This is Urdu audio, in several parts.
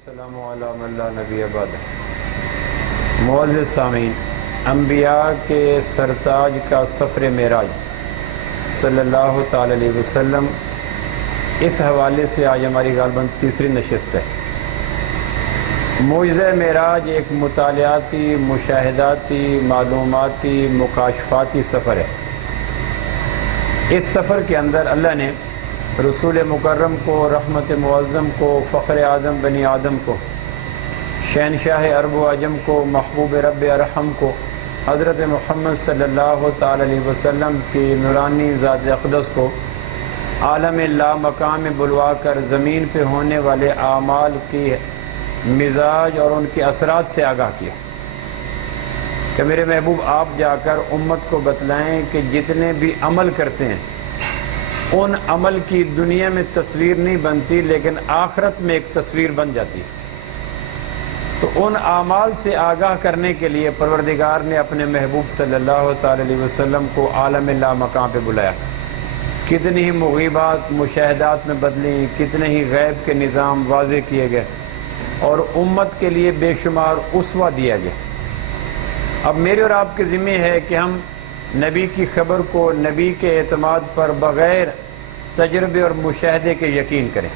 السلام علی من لا نبی بعد۔ معزز سامعین، انبیاء کے سرتاج کا سفر معراج صلی اللہ تعالی علیہ وسلم، اس حوالے سے آج ہماری غالباً تیسری نشست ہے۔ معجزہ معراج ایک مطالعاتی، مشاہداتی، معلوماتی، مکاشفاتی سفر ہے۔ اس سفر کے اندر اللہ نے رسول مکرم کو، رحمت معظم کو، فخر اعظم بنی آدم کو، شہنشاہ عرب و عجم کو، محبوب رب ارحم کو، حضرت محمد صلی اللہ تعالی علیہ وسلم کی نورانی ذات اقدس کو عالم لا مقام میں بلوا کر زمین پہ ہونے والے اعمال کی مزاج اور ان کے اثرات سے آگاہ کیا کہ میرے محبوب آپ جا کر امت کو بتلائیں کہ جتنے بھی عمل کرتے ہیں ان عمل کی دنیا میں تصویر نہیں بنتی، لیکن آخرت میں ایک تصویر بن جاتی ہے۔ تو ان اعمال سے آگاہ کرنے کے لیے پروردگار نے اپنے محبوب صلی اللہ تعالی علیہ وسلم کو عالم لا مقام پہ بلایا۔ کتنی ہی مغیبات مشاہدات میں بدلیں، کتنے ہی غیب کے نظام واضح کیے گئے اور امت کے لیے بے شمار اسوہ دیا گیا۔ اب میرے اور آپ کے ذمہ ہے کہ ہم نبی کی خبر کو، نبی کے اعتماد پر بغیر تجربے اور مشاہدے کے یقین کریں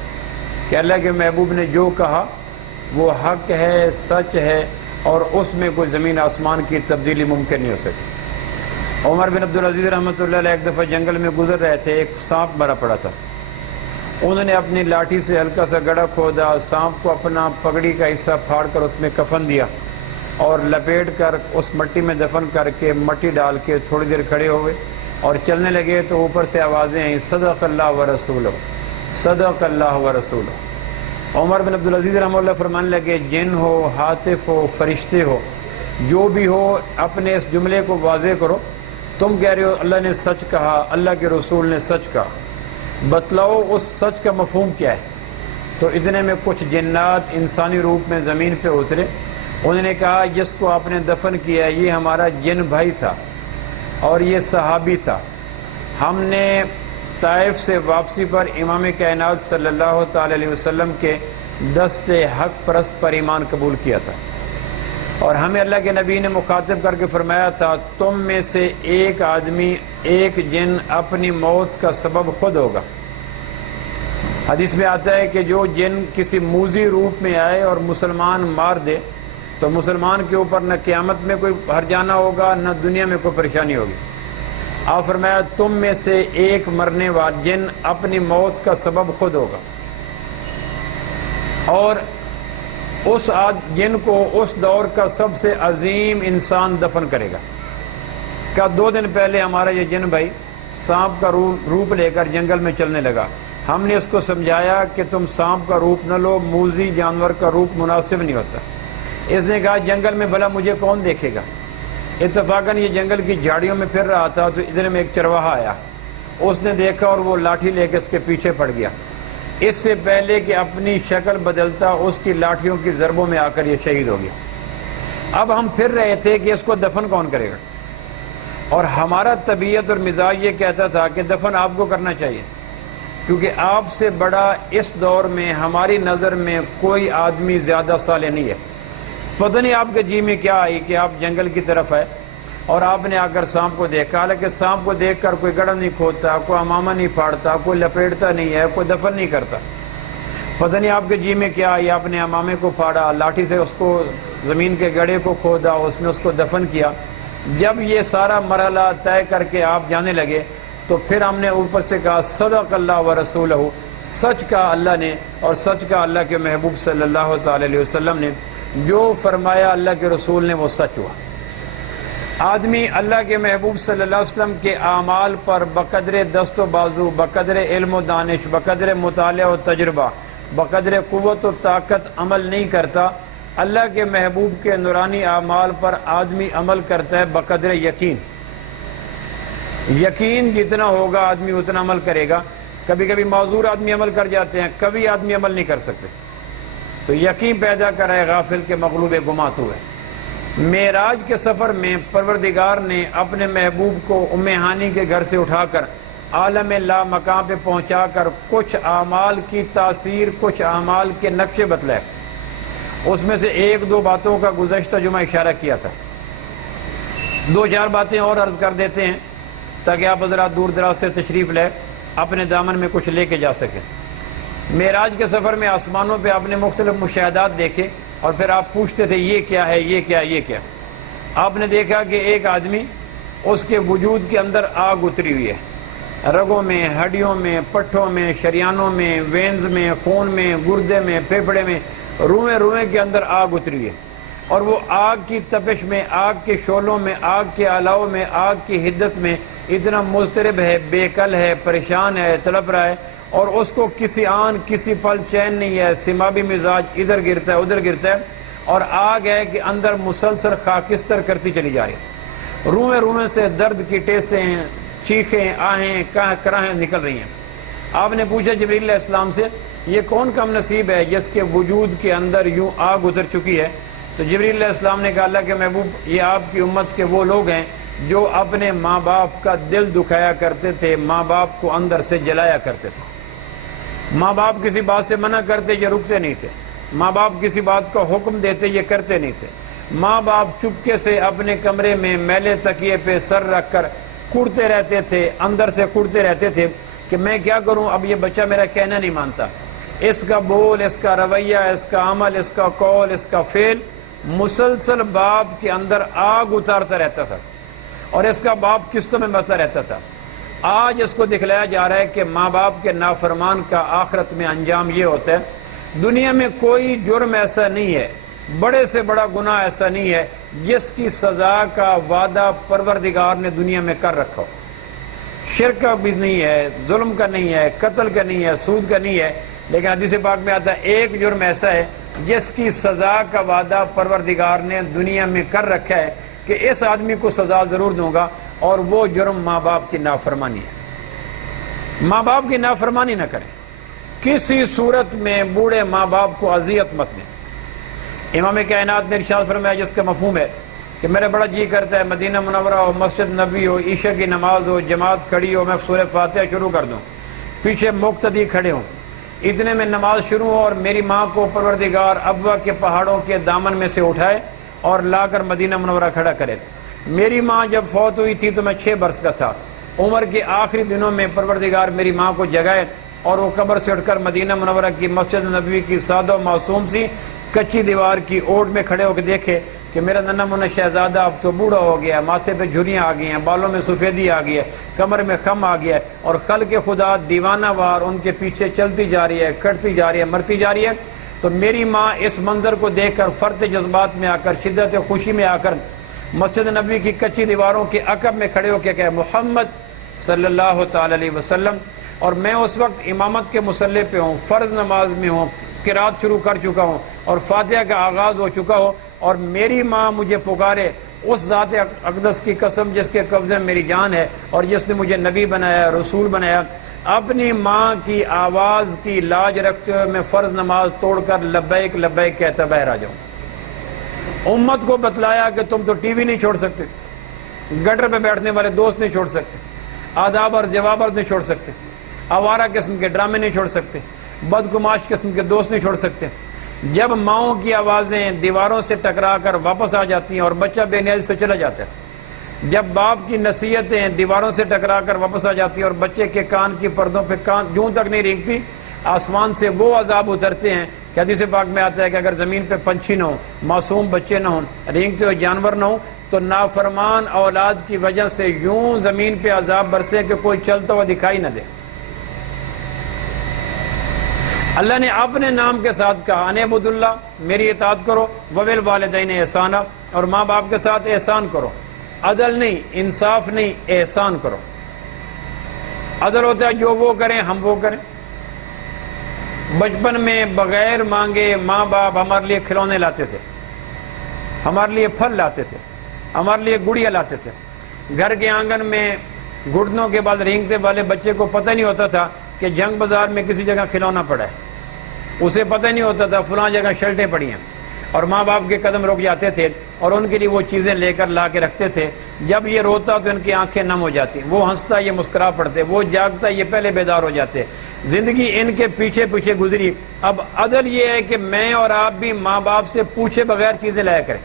کہ اللہ کے محبوب نے جو کہا وہ حق ہے، سچ ہے، اور اس میں کوئی زمین آسمان کی تبدیلی ممکن نہیں ہو سکتی۔ عمر بن عبدالعزیز رحمۃ اللہ علیہ ایک دفعہ جنگل میں گزر رہے تھے، ایک سانپ مرا پڑا تھا۔ انہوں نے اپنی لاٹھی سے ہلکا سا گڑھا کھودا، سانپ کو اپنا پگڑی کا حصہ پھاڑ کر اس میں کفن دیا اور لپیٹ کر اس مٹی میں دفن کر کے مٹی ڈال کے تھوڑی دیر کھڑے ہوئے اور چلنے لگے تو اوپر سے آوازیں آئیں، صدق اللہ و رسولہ، صدق اللہ و رسولہ۔ عمر بن عبدالعزیز رحمہ اللہ فرمانے لگے، جن ہو، ہاتف ہو، فرشتے ہو، جو بھی ہو، اپنے اس جملے کو واضح کرو۔ تم کہہ رہے ہو اللہ نے سچ کہا، اللہ کے رسول نے سچ کہا، بتلاؤ اس سچ کا مفہوم کیا ہے۔ تو اتنے میں کچھ جنات انسانی روپ میں زمین پہ اترے۔ انہوں نے کہا جس کو آپ نے دفن کیا یہ ہمارا جن بھائی تھا اور یہ صحابی تھا۔ ہم نے طائف سے واپسی پر امام کائنات صلی اللہ تعالی علیہ وسلم کے دست حق پرست پر ایمان قبول کیا تھا، اور ہمیں اللہ کے نبی نے مخاطب کر کے فرمایا تھا تم میں سے ایک آدمی، ایک جن اپنی موت کا سبب خود ہوگا۔ حدیث میں آتا ہے کہ جو جن کسی موذی روپ میں آئے اور مسلمان مار دے تو مسلمان کے اوپر نہ قیامت میں کوئی ہرجانہ ہوگا، نہ دنیا میں کوئی پریشانی ہوگی۔ آپ فرمایا تم میں سے ایک مرنے والا جن اپنی موت کا سبب خود ہوگا، اور اس جن کو اس دور کا سب سے عظیم انسان دفن کرے گا۔ کا 2 دن پہلے ہمارا یہ جن بھائی سانپ کا روپ لے کر جنگل میں چلنے لگا۔ ہم نے اس کو سمجھایا کہ تم سانپ کا روپ نہ لو، موذی جانور کا روپ مناسب نہیں ہوتا۔ اس نے کہا جنگل میں بھلا مجھے کون دیکھے گا۔ اتفاقاً یہ جنگل کی جھاڑیوں میں پھر رہا تھا تو ادھر میں ایک چرواہا آیا، اس نے دیکھا اور وہ لاٹھی لے کے اس کے پیچھے پڑ گیا۔ اس سے پہلے کہ اپنی شکل بدلتا اس کی لاٹھیوں کی ضربوں میں آ کر یہ شہید ہو گیا۔ اب ہم پھر رہے تھے کہ اس کو دفن کون کرے گا، اور ہمارا طبیعت اور مزاج یہ کہتا تھا کہ دفن آپ کو کرنا چاہیے، کیونکہ آپ سے بڑا اس دور میں ہماری نظر میں کوئی آدمی زیادہ صالح نہیں ہے۔ پتہ نہیں آپ کے جی میں کیا آئی کہ آپ جنگل کی طرف آئے اور آپ نے آ کر سانپ کو دیکھا، حالانکہ سانپ کو دیکھ کر کوئی گڑھا نہیں کھودتا، کوئی امامہ نہیں پھاڑتا، کوئی لپیٹتا نہیں ہے، کوئی دفن نہیں کرتا۔ پتہ نہیں آپ کے جی میں کیا آئی، آپ نے امامے کو پھاڑا، لاٹھی سے اس کو زمین کے گڑھے کو کھودا، اس میں اس کو دفن کیا۔ جب یہ سارا مرحلہ طے کر کے آپ جانے لگے تو پھر ہم نے اوپر سے کہا صدق اللہ و رسولہ، سچ کہا اللہ نے اور سچ کہا اللہ کے محبوب صلی اللہ تعالی علیہ وسلم نے، جو فرمایا اللہ کے رسول نے وہ سچ ہوا۔ آدمی اللہ کے محبوب صلی اللہ علیہ وسلم کے اعمال پر بقدر دست و بازو، بقدر علم و دانش، بقدر مطالعہ و تجربہ، بقدر قوت و طاقت عمل نہیں کرتا۔ اللہ کے محبوب کے نورانی اعمال پر آدمی عمل کرتا ہے بقدر یقین۔ یقین جتنا ہوگا آدمی اتنا عمل کرے گا۔ کبھی کبھی معذور آدمی عمل کر جاتے ہیں، کبھی آدمی عمل نہیں کر سکتے۔ تو یقین پیدا کرائے غافل کے مغلوب گمات ہوئے۔ معراج کے سفر میں پروردگار نے اپنے محبوب کو ام ہانی کے گھر سے اٹھا کر عالم لا مقام پہ پہنچا کر کچھ اعمال کی تاثیر، کچھ اعمال کے نقشے بتلائے۔ اس میں سے ایک دو باتوں کا گزشتہ جمعہ اشارہ کیا تھا، دو چار باتیں اور عرض کر دیتے ہیں تاکہ آپ حضرات دور دراز سے تشریف لے اپنے دامن میں کچھ لے کے جا سکیں۔ معراج کے سفر میں آسمانوں پہ آپ نے مختلف مشاہدات دیکھے اور پھر آپ پوچھتے تھے یہ کیا ہے، یہ کیا، یہ کیا۔ آپ نے دیکھا کہ ایک آدمی، اس کے وجود کے اندر آگ اتری ہوئی ہے، رگوں میں، ہڈیوں میں، پٹھوں میں، شریانوں میں، وینز میں، خون میں، گردے میں، پھیپھڑے میں، روئیں روئیں کے اندر آگ اتری ہوئی ہے، اور وہ آگ کی تپش میں، آگ کے شعلوں میں، آگ کے الاؤ میں، آگ کی حدت میں اتنا مضطرب ہے، بے کل ہے، پریشان ہے، تڑپ رہا ہے، اور اس کو کسی آن کسی پل چین نہیں ہے، سمابی مزاج ادھر گرتا ہے ادھر گرتا ہے، اور آگ ہے کہ اندر مسلسل خاکستر کرتی چلی جا رہی ہے، روئیں روئیں سے درد کی ٹیسیں، چیخیں، آہیں، کراہیں نکل رہی ہیں۔ آپ نے پوچھا جبریل علیہ السلام سے یہ کون کم نصیب ہے جس کے وجود کے اندر یوں آگ اتر چکی ہے؟ تو جبریل علیہ السلام نے کہا اللہ کے محبوب یہ آپ کی امت کے وہ لوگ ہیں جو اپنے ماں باپ کا دل دکھایا کرتے تھے، ماں باپ کو اندر سے جلایا کرتے تھے۔ ماں باپ کسی بات سے منع کرتے یہ رکتے نہیں تھے، ماں باپ کسی بات کا حکم دیتے یہ کرتے نہیں تھے، ماں باپ چپکے سے اپنے کمرے میں میلے تکیے پہ سر رکھ کر کڑتے رہتے تھے، اندر سے کڑتے رہتے تھے کہ میں کیا کروں، اب یہ بچہ میرا کہنا نہیں مانتا، اس کا بول، اس کا رویہ، اس کا عمل، اس کا قول، اس کا فعل مسلسل باپ کے اندر آگ اتارتا رہتا تھا، اور اس کا باپ قسطوں میں مرتا رہتا تھا۔ آج اس کو دکھلایا جا رہا ہے کہ ماں باپ کے نافرمان کا آخرت میں انجام یہ ہوتا ہے، دنیا میں کوئی جرم ایسا نہیں ہے، بڑے سے بڑا گناہ ایسا نہیں ہے جس کی سزا کا وعدہ پروردگار نے دنیا میں کر رکھا ہو۔ شرک کا بھی نہیں ہے، ظلم کا نہیں ہے، قتل کا نہیں ہے، سود کا نہیں ہے، لیکن حدیث پاک میں آتا ہے ایک جرم ایسا ہے جس کی سزا کا وعدہ پروردگار نے دنیا میں کر رکھا ہے کہ اس آدمی کو سزا ضرور دوں گا، اور وہ جرم ماں باپ کی نافرمانی ہے۔ ماں باپ کی نافرمانی نہ کریں، کسی صورت میں بوڑھے ماں باپ کو اذیت مت دیں۔ امام کائنات نے ارشاد فرمایا جس کا مفہوم ہے کہ میرا بڑا جی کرتا ہے مدینہ منورہ ہو، مسجد نبی ہو، عشاء کی نماز ہو، جماعت کھڑی ہو، میں سورہ فاتحہ شروع کر دوں، پیچھے مقتدی کھڑے ہوں، اتنے میں نماز شروع ہو اور میری ماں کو پروردگار ابوا کے پہاڑوں کے دامن میں سے اٹھائے اور لا کر مدینہ منورہ کھڑا کرے۔ میری ماں جب فوت ہوئی تھی تو میں 6 برس کا تھا، عمر کے آخری دنوں میں پروردگار میری ماں کو جگائے اور وہ قبر سے اٹھ کر مدینہ منورہ کی مسجد نبوی کی سادہ و معصوم سی کچی دیوار کی اوٹ میں کھڑے ہو کے دیکھے کہ میرا ننھا منھا شہزادہ اب تو بوڑھا ہو گیا، ماتھے پہ جھریاں آ گئی ہیں، بالوں میں سفیدی آ گئی ہے، کمر میں خم آ گیا ہے، اور خلق خدا دیوانہ وار ان کے پیچھے چلتی جا رہی ہے، کٹتی جا رہی ہے، مرتی جا رہی ہے۔ تو میری ماں اس منظر کو دیکھ کر فرط جذبات میں آ کر، شدت خوشی میں آ کر مسجد نبوی کی کچی دیواروں کے عقب میں کھڑے ہو کے کہ محمد صلی اللہ تعالی علیہ وسلم، اور میں اس وقت امامت کے مصلی پہ ہوں، فرض نماز میں ہوں، قرات شروع کر چکا ہوں اور فاتحہ کا آغاز ہو چکا ہو، اور میری ماں مجھے پکارے، اس ذات اقدس کی قسم جس کے قبضے میں میری جان ہے اور جس نے مجھے نبی بنایا، رسول بنایا، اپنی ماں کی آواز کی لاج رکھتے ہوئے میں فرض نماز توڑ کر لبیک لبیک کہتا باہر آ جاؤں۔ امت کو بتلایا کہ تم تو ٹی وی نہیں چھوڑ سکتے، گٹر پہ بیٹھنے والے دوست نہیں چھوڑ سکتے، آداب اور جواب نہیں چھوڑ سکتے، آوارہ قسم کے ڈرامے نہیں چھوڑ سکتے، بدگماش قسم کے دوست نہیں چھوڑ سکتے۔ جب ماؤں کی آوازیں دیواروں سے ٹکرا کر واپس آ جاتی ہیں اور بچہ بے نیازی سے چلا جاتا ہے، جب باپ کی نصیحتیں دیواروں سے ٹکرا کر واپس آ جاتی ہیں اور بچے کے کان کی پردوں پہ کان جوں تک نہیں رینگتی، آسمان سے وہ عذاب اترتے ہیں کہ حدیث پاک میں آتا ہے کہ اگر زمین پہ پنچھی نہ ہوں، معصوم بچے نہ ہوں، رینگتے ہوئے جانور نہ ہوں، تو نافرمان اولاد کی وجہ سے یوں زمین پہ عذاب برسے کہ کوئی چلتا ہوا دکھائی نہ دے۔ اللہ نے اپنے نام کے ساتھ کہا ان اعبدوا اللہ، میری اطاعت کرو، وبالوالدین احسانا، اور ماں باپ کے ساتھ احسان کرو، عدل نہیں، انصاف نہیں، احسان کرو۔ عدل ہوتا ہے جو وہ کریں ہم وہ کریں۔ بچپن میں بغیر مانگے ماں باپ ہمارے لیے کھلونے لاتے تھے، ہمارے لیے پھل لاتے تھے، ہمارے لیے گڑیا لاتے تھے۔ گھر کے آنگن میں گھٹنوں کے بعد رینگتے والے بچے کو پتہ نہیں ہوتا تھا کہ جنگ بازار میں کسی جگہ کھلونا پڑا ہے، اسے پتہ نہیں ہوتا تھا فلاں جگہ شرٹیں پڑی ہیں، اور ماں باپ کے قدم رک جاتے تھے اور ان کے لیے وہ چیزیں لے کر لا کے رکھتے تھے۔ جب یہ روتا تو ان کی آنکھیں نم ہو جاتی، وہ ہنستا یہ مسکرا پڑتے، وہ جاگتا یہ پہلے بیدار ہو جاتے۔ زندگی ان کے پیچھے پیچھے گزری. اب عدل یہ ہے کہ میں اور آپ بھی ماں باپ سے پوچھے بغیر چیزیں لایا کریں.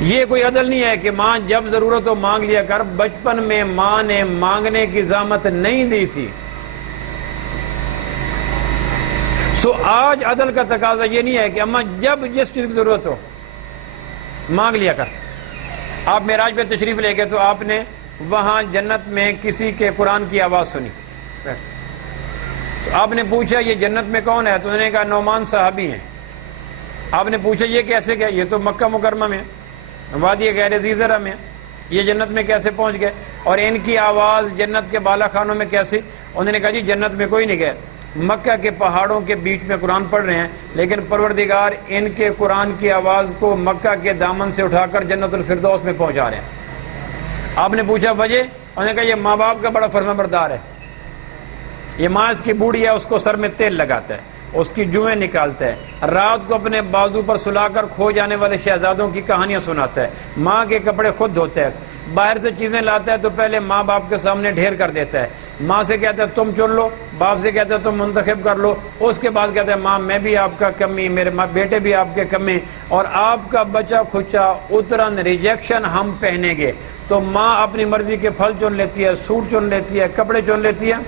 یہ کوئی عدل نہیں ہے کہ ماں جب ضرورت ہو مانگ لیا کر. بچپن میں ماں نے مانگنے کی زحمت نہیں دی تھی. سو آج عدل کا تقاضا یہ نہیں ہے کہ اماں جب جس چیز کی ضرورت ہو مانگ لیا کر. آپ معراج پہ تشریف لے گئے تو آپ نے وہاں جنت میں کسی کے قرآن کی آواز سنی. تو آپ نے پوچھا یہ جنت میں کون ہے؟ تو انہوں نے کہا نعمان صحابی ہیں. آپ نے پوچھا یہ کیسے گئے؟ یہ تو مکہ مکرمہ میں وادی غیر ذی زرع میں، یہ جنت میں کیسے پہنچ گئے؟ اور ان کی آواز جنت کے بالا خانوں میں کیسی؟ انہوں نے کہا جی جنت میں کوئی نہیں گئے، مکہ کے پہاڑوں کے بیچ میں قرآن پڑھ رہے ہیں، لیکن پروردگار ان کے قرآن کی آواز کو مکہ کے دامن سے اٹھا کر جنت الفردوس میں پہنچا رہے ہیں. آپ نے پوچھا وجہ؟ انہوں نے کہا یہ ماں باپ کا بڑا فرما بردار ہے. یہ ماں اس کی بوڑھی ہے، اس کو سر میں تیل لگاتا ہے، اس کی جوئیں نکالتا ہے، رات کو اپنے بازو پر سلا کر کھو جانے والے شہزادوں کی کہانیاں سناتا ہے، ماں کے کپڑے خود دھوتا ہے، باہر سے چیزیں لاتا ہے تو پہلے ماں باپ کے سامنے ڈھیر کر دیتا ہے، ماں سے کہتا ہے تم چن لو، باپ سے کہتا ہے تم منتخب کر لو، اس کے بعد کہتا ہے ماں میں بھی آپ کا کمی، میرے بیٹے بھی آپ کے کمی، اور آپ کا بچا کھچا اترن ریجیکشن ہم پہنیں گے. تو ماں اپنی مرضی کے پھل چن لیتی ہے، سوٹ چن لیتی ہے، کپڑے چن لیتی ہے.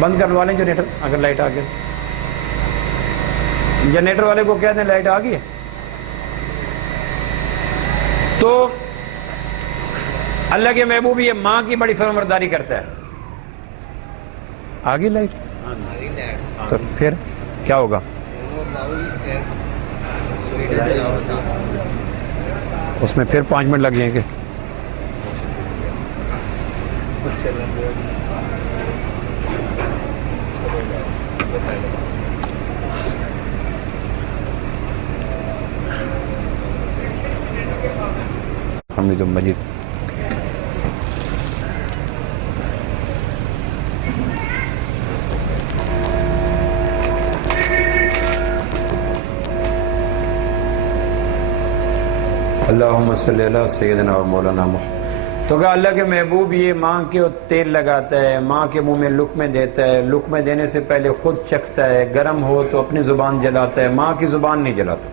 بند کروا لیں جنریٹر اگر لائٹ آ گئی. جنریٹر والے کو کہہ دیں لائٹ آ گئی ہے. تو اللہ کے محبوب یہ ماں کی بڑی فرمانبرداری کرتا ہے. آ گئی لائٹ؟ تو پھر کیا ہوگا؟ اس میں پھر 5 منٹ لگ جائیں گے. حمید مجید. اللہم صلی اللہ سیدنا و مولانا محمد. تو کہا اللہ کے محبوب یہ ماں کے تیل لگاتا ہے، ماں کے منہ میں لقمے دیتا ہے، لقمے دینے سے پہلے خود چکھتا ہے، گرم ہو تو اپنی زبان جلاتا ہے، ماں کی زبان نہیں جلاتا.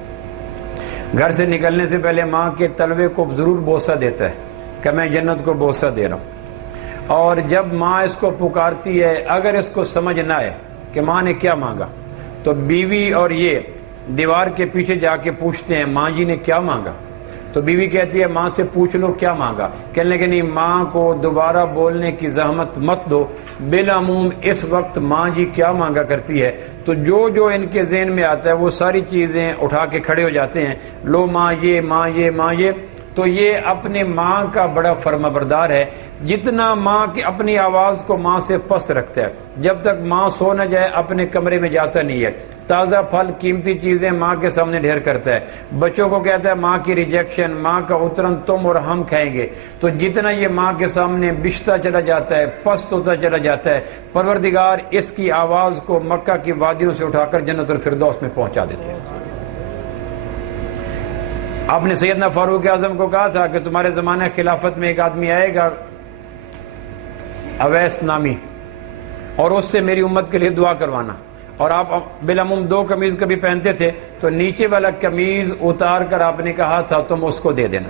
گھر سے نکلنے سے پہلے ماں کے تلوے کو ضرور بوسہ دیتا ہے کہ میں جنت کو بوسہ دے رہا ہوں. اور جب ماں اس کو پکارتی ہے اگر اس کو سمجھ نہ آئے کہ ماں نے کیا مانگا تو بیوی اور یہ دیوار کے پیچھے جا کے پوچھتے ہیں ماں جی نے کیا مانگا. تو بیوی کہتی ہے ماں سے پوچھ لو کیا مانگا. کہنے لگے نہیں ماں کو دوبارہ بولنے کی زحمت مت دو، بالعموم اس وقت ماں جی کیا مانگا کرتی ہے. تو جو ان کے ذہن میں آتا ہے وہ ساری چیزیں اٹھا کے کھڑے ہو جاتے ہیں، لو ماں یہ ماں یہ ماں یہ. تو یہ اپنے ماں کا بڑا فرما بردار ہے. جتنا ماں کی اپنی آواز کو ماں سے پست رکھتا ہے، جب تک ماں سو نہ جائے اپنے کمرے میں جاتا نہیں ہے. تازہ پھل قیمتی چیزیں ماں کے سامنے ڈھیر کرتا ہے. بچوں کو کہتا ہے ماں کی ریجیکشن، ماں کا اترن تم اور ہم کھائیں گے. تو جتنا یہ ماں کے سامنے بچتا چلا جاتا ہے، پست ہوتا چلا جاتا ہے، پروردگار اس کی آواز کو مکہ کی وادیوں سے اٹھا کر جنت الفردوس میں پہنچا دیتے ہیں. آپ نے سیدنا فاروق اعظم کو کہا تھا کہ تمہارے زمانہ خلافت میں ایک آدمی آئے گا اویس نامی، اور اس سے میری امت کے لیے دعا کروانا. اور آپ بالعموم 2 قمیض کبھی پہنتے تھے تو نیچے والا قمیض اتار کر آپ نے کہا تھا تم اس کو دے دینا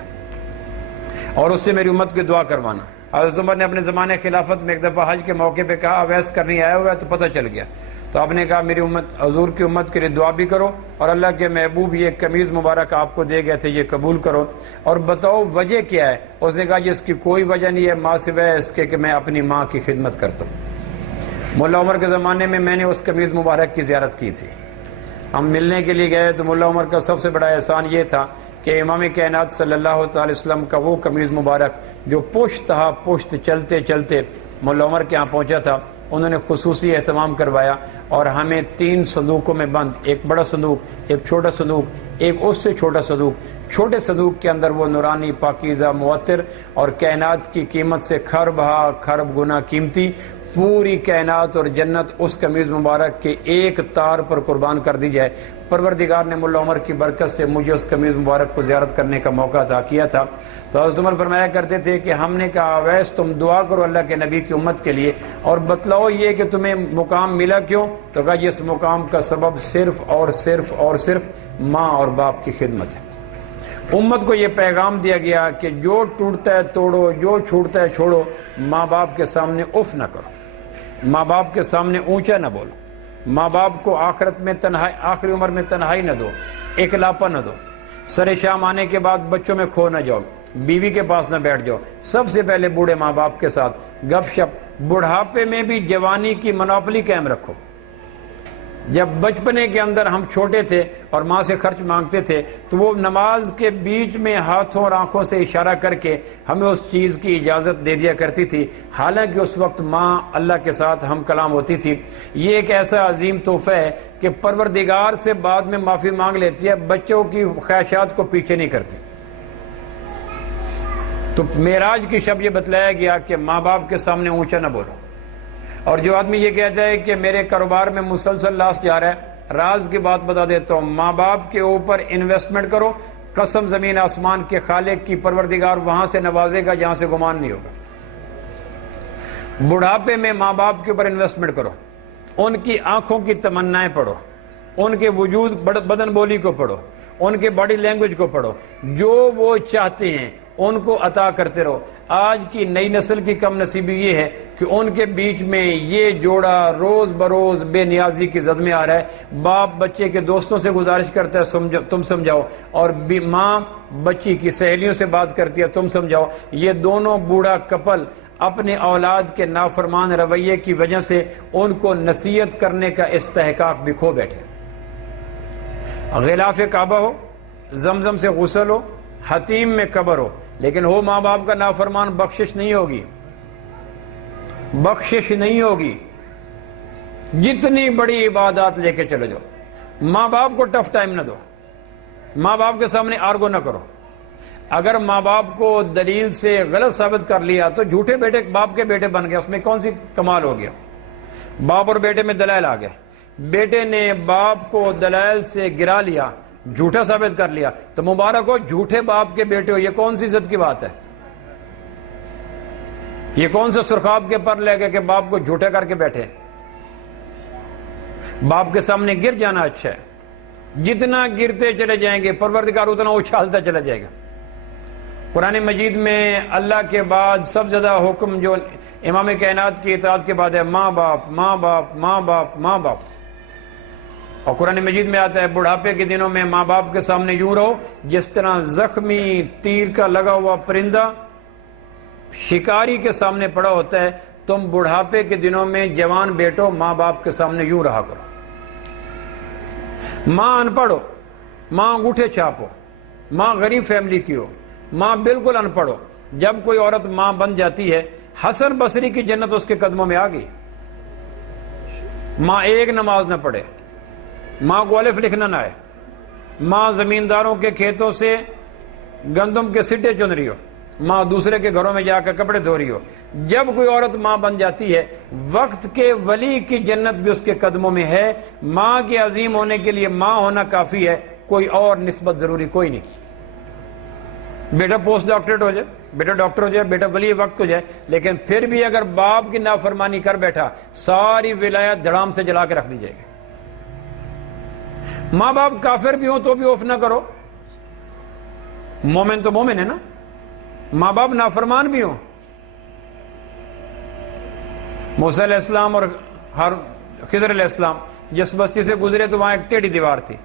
اور اس سے میری امت کی دعا کروانا. حضرت عمر نے اپنے زمانے خلافت میں ایک دفعہ حج کے موقع پہ کہا اویس کرنے آیا ہوا ہے تو پتہ چل گیا. تو آپ نے کہا میری امت حضور کی امت کے لیے دعا بھی کرو اور اللہ کے محبوب یہ قمیض مبارک آپ کو دے گئے تھے یہ قبول کرو اور بتاؤ وجہ کیا ہے. اس نے کہا جس کی کوئی وجہ نہیں ہے ماں سوائے اس کے کہ میں اپنی ماں کی خدمت کرتا ہوں. ملا عمر کے زمانے میں میں نے اس قمیض مبارک کی زیارت کی تھی. ہم ملنے کے لیے گئے تو ملا عمر کا سب سے بڑا احسان یہ تھا کہ امام کائنات صلی اللہ تعالی وسلم کا وہ قمیض مبارک جو پشت تھا پشت چلتے چلتے ملا عمر کے ہاں پہنچا تھا، انہوں نے خصوصی اہتمام کروایا اور ہمیں 3 صندوقوں میں بند، ایک بڑا صندوق، ایک چھوٹا صندوق، ایک اس سے چھوٹا صندوق. چھوٹے صندوق کے اندر وہ نورانی پاکیزہ معطر اور کائنات کی قیمت سے خرب گنا قیمتی پوری کائنات اور جنت اس قمیض مبارک کے ایک تار پر قربان کر دی جائے۔ پروردگار نے ملا عمر کی برکت سے مجھے اس قمیض مبارک کو زیارت کرنے کا موقع عطا کیا تھا۔ تو حضرت عمر فرمایا کرتے تھے کہ ہم نے کہا اویس تم دعا کرو اللہ کے نبی کی امت کے لیے اور بتلاؤ یہ کہ تمہیں مقام ملا کیوں؟ تو کہا اس مقام کا سبب صرف اور صرف اور صرف ماں اور باپ کی خدمت ہے۔ امت کو یہ پیغام دیا گیا کہ جو ٹوٹتا ہے توڑو، جو چھوٹتا ہے چھوڑو، ماں باپ کے سامنے اف نہ کرو، ماں باپ کے سامنے اونچا نہ بولو، ماں باپ کو آخرت میں تنہائی، آخری عمر میں تنہائی نہ دو، اکلاپا نہ دو، سر شام آنے کے بعد بچوں میں کھو نہ جاؤ، بیوی کے پاس نہ بیٹھ جاؤ، سب سے پہلے بوڑھے ماں باپ کے ساتھ گپ شپ، بڑھاپے میں بھی جوانی کی منوپلی قائم رکھو۔ جب بچپنے کے اندر ہم چھوٹے تھے اور ماں سے خرچ مانگتے تھے تو وہ نماز کے بیچ میں ہاتھوں اور آنکھوں سے اشارہ کر کے ہمیں اس چیز کی اجازت دے دیا کرتی تھی، حالانکہ اس وقت ماں اللہ کے ساتھ ہم کلام ہوتی تھی۔ یہ ایک ایسا عظیم تحفہ ہے کہ پروردگار سے بعد میں معافی مانگ لیتی ہے، بچوں کی خواہشات کو پیچھے نہیں کرتی۔ تو معراج کی شب یہ بتلایا گیا کہ ماں باپ کے سامنے اونچا نہ بولو۔ اور جو آدمی یہ کہتا ہے کہ میرے کاروبار میں مسلسل لاس جا رہا ہے، راز کی بات بتا دیتا ہوں، ماں باپ کے اوپر انویسٹمنٹ کرو، قسم زمین آسمان کے خالق کی، پروردگار وہاں سے نوازے گا جہاں سے گمان نہیں ہوگا۔ بڑھاپے میں ماں باپ کے اوپر انویسٹمنٹ کرو، ان کی آنکھوں کی تمنائیں پڑھو، ان کے وجود بدن بولی کو پڑھو، ان کے باڈی لینگویج کو پڑھو، جو وہ چاہتے ہیں ان کو عطا کرتے رہو۔ آج کی نئی نسل کی کم نصیبی یہ ہے کہ ان کے بیچ میں یہ جوڑا روز بروز بے نیازی کی زد میں آ رہا ہے۔ باپ بچے کے دوستوں سے گزارش کرتا ہے تم سمجھاؤ، اور ماں بچی کی سہیلیوں سے بات کرتی ہے تم سمجھاؤ۔ یہ دونوں بوڑھا کپل اپنے اولاد کے نافرمان رویے کی وجہ سے ان کو نصیحت کرنے کا استحقاق بھی کھو بیٹھے۔ غلاف کعبہ ہو، زمزم سے غسل ہو، حتیم میں قبر ہو، لیکن ہو ماں باپ کا نافرمان، بخشش نہیں ہوگی، بخشش نہیں ہوگی۔ جتنی بڑی عبادات لے کے چلے جاؤ، ماں باپ کو ٹف ٹائم نہ دو، ماں باپ کے سامنے آرگو نہ کرو۔ اگر ماں باپ کو دلیل سے غلط ثابت کر لیا تو جھوٹے بیٹے باپ کے بیٹے بن گئے، اس میں کون سی کمال ہو گیا؟ باپ اور بیٹے میں دلائل آ گئے، بیٹے نے باپ کو دلائل سے گرا لیا، جھوٹا ثابت کر لیا، تو مبارک ہو، جھوٹے باپ کے بیٹے ہو۔ یہ کون سی عزت کی بات ہے؟ یہ کون سے سرخاب کے پر لے گئے کہ باپ کو جھوٹے کر کے بیٹھے؟ باپ کے سامنے گر جانا اچھا ہے، جتنا گرتے چلے جائیں گے پروردگار اتنا اچھالتا چلا جائے گا۔ قرآن مجید میں اللہ کے بعد سب زیادہ حکم جو امام کائنات کی اطاعت کے بعد ہے، ماں باپ ماں باپ ماں باپ ماں باپ۔ اور قرآن مجید میں آتا ہے بڑھاپے کے دنوں میں ماں باپ کے سامنے یوں رہو جس طرح زخمی تیر کا لگا ہوا پرندہ شکاری کے سامنے پڑا ہوتا ہے، تم بڑھاپے کے دنوں میں جوان بیٹو ماں باپ کے سامنے یوں رہا کرو۔ ماں ان پڑھ ہو، ماں انگوٹھے چھاپ ہو، ماں غریب فیملی کی ہو، ماں بالکل ان پڑھ ہو، جب کوئی عورت ماں بن جاتی ہے، حسن بصری کی جنت اس کے قدموں میں آ گئی۔ ماں ایک نماز نہ پڑھے، ماں کو الف لکھنا نہ آئے، ماں زمینداروں کے کھیتوں سے گندم کے سٹے چن رہی ہو، ماں دوسرے کے گھروں میں جا کر کپڑے دھو رہی ہو، جب کوئی عورت ماں بن جاتی ہے وقت کے ولی کی جنت بھی اس کے قدموں میں ہے۔ ماں کے عظیم ہونے کے لیے ماں ہونا کافی ہے، کوئی اور نسبت ضروری کوئی نہیں۔ بیٹا پوسٹ ڈاکٹریٹ ہو جائے، بیٹا ڈاکٹر ہو جائے، بیٹا ولی وقت ہو جائے، لیکن پھر بھی اگر باپ کی نافرمانی کر بیٹھا ساری ولایت دھڑام سے جلا کے رکھ دی جائے گی۔ ماں باپ کافر بھی ہوں تو بھی اوف نہ کرو، مومن تو مومن ہے نا، ماں باپ نافرمان بھی ہوں۔ موسیٰ علیہ السلام اور خضر علیہ السلام جس بستی سے گزرے تو وہاں ایک ٹیڑھی دیوار تھی،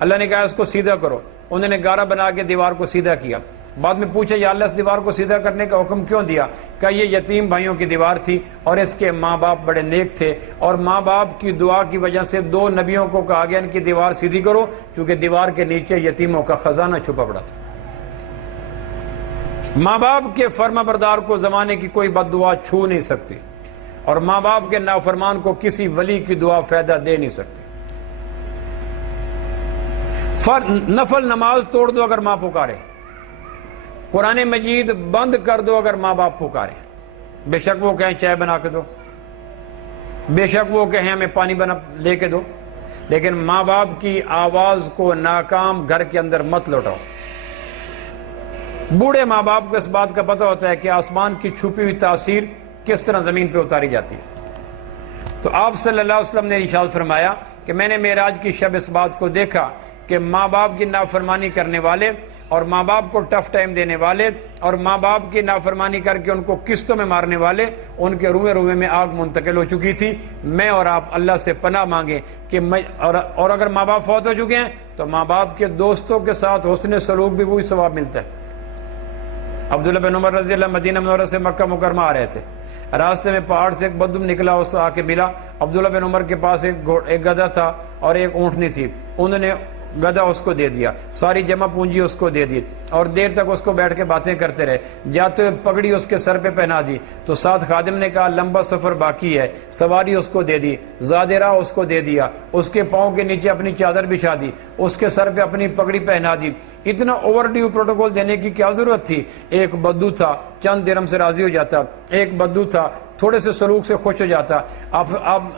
اللہ نے کہا اس کو سیدھا کرو، انہوں نے گارا بنا کے دیوار کو سیدھا کیا۔ بعد میں پوچھا یا اللہ اس دیوار کو سیدھا کرنے کا حکم کیوں دیا؟ کہ یہ یتیم بھائیوں کی دیوار تھی اور اس کے ماں باپ بڑے نیک تھے، اور ماں باپ کی دعا کی وجہ سے 2 نبیوں کو کہا گیا ان کی دیوار سیدھی کرو، کیونکہ دیوار کے نیچے یتیموں کا خزانہ چھپا پڑا تھا۔ ماں باپ کے فرما بردار کو زمانے کی کوئی بد دعا چھو نہیں سکتی، اور ماں باپ کے نافرمان کو کسی ولی کی دعا فائدہ دے نہیں سکتی۔ نفل نماز توڑ دو اگر ماں پکارے، قرآن مجید بند کر دو اگر ماں باپ پکارے، بے شک وہ کہیں چائے بنا کے دو، بے شک وہ کہیں ہمیں پانی بنا لے کے دو، لیکن ماں باپ کی آواز کو ناکام گھر کے اندر مت لوٹاؤ۔ بوڑھے ماں باپ کو اس بات کا پتہ ہوتا ہے کہ آسمان کی چھپی ہوئی تاثیر کس طرح زمین پہ اتاری جاتی ہے۔ تو آپ صلی اللہ علیہ وسلم نے ارشاد فرمایا کہ میں نے معراج کی شب اس بات کو دیکھا کہ ماں باپ کی نافرمانی کرنے والے اور ماں باپ کو ٹف ٹائم دینے والے اور ماں باپ کی نافرمانی کر کے ان کو قسطوں میں مارنے والے، ان کے روئے روئے میں آگ منتقل ہو چکی تھی۔ میں اور آپ اللہ سے پناہ مانگیں کہ اور اگر ماں باپ فوت ہو چکے ہیں تو ماں باپ کے دوستوں کے ساتھ حسن سلوک بھی وہی ثواب ملتا ہے۔ عبداللہ بن عمر رضی اللہ مدینہ منورہ سے مکہ مکرمہ آ رہے تھے، راستے میں پہاڑ سے ایک بددم نکلا، اس کو آ کے ملا۔ عبداللہ بن عمر کے پاس ایک گدھا تھا اور ایک اونٹنی تھی، انہوں نے گدھا اس کو دے دیا، ساری جمع پونجی اس کو دے دی اور دیر تک اس کو بیٹھ کے باتیں کرتے رہے۔ جاتے ہوئے پگڑی اس کے سر پہ پہنا دی تو ساتھ خادم نے کہا لمبا سفر باقی ہے، سواری اس کو دے دی، زیادہ راہ اس کو دے دیا، اس کے پاؤں کے نیچے اپنی چادر بچھا دی، اس کے سر پہ اپنی پگڑی پہنا دی۔ اتنا اوور ڈیو پروٹوکول دینے کی کیا ضرورت تھی؟ ایک بدو تھا چند درہم سے راضی ہو جاتا، ایک بدو تھا تھوڑے سے سلوک سے خوش ہو جاتا۔ آپ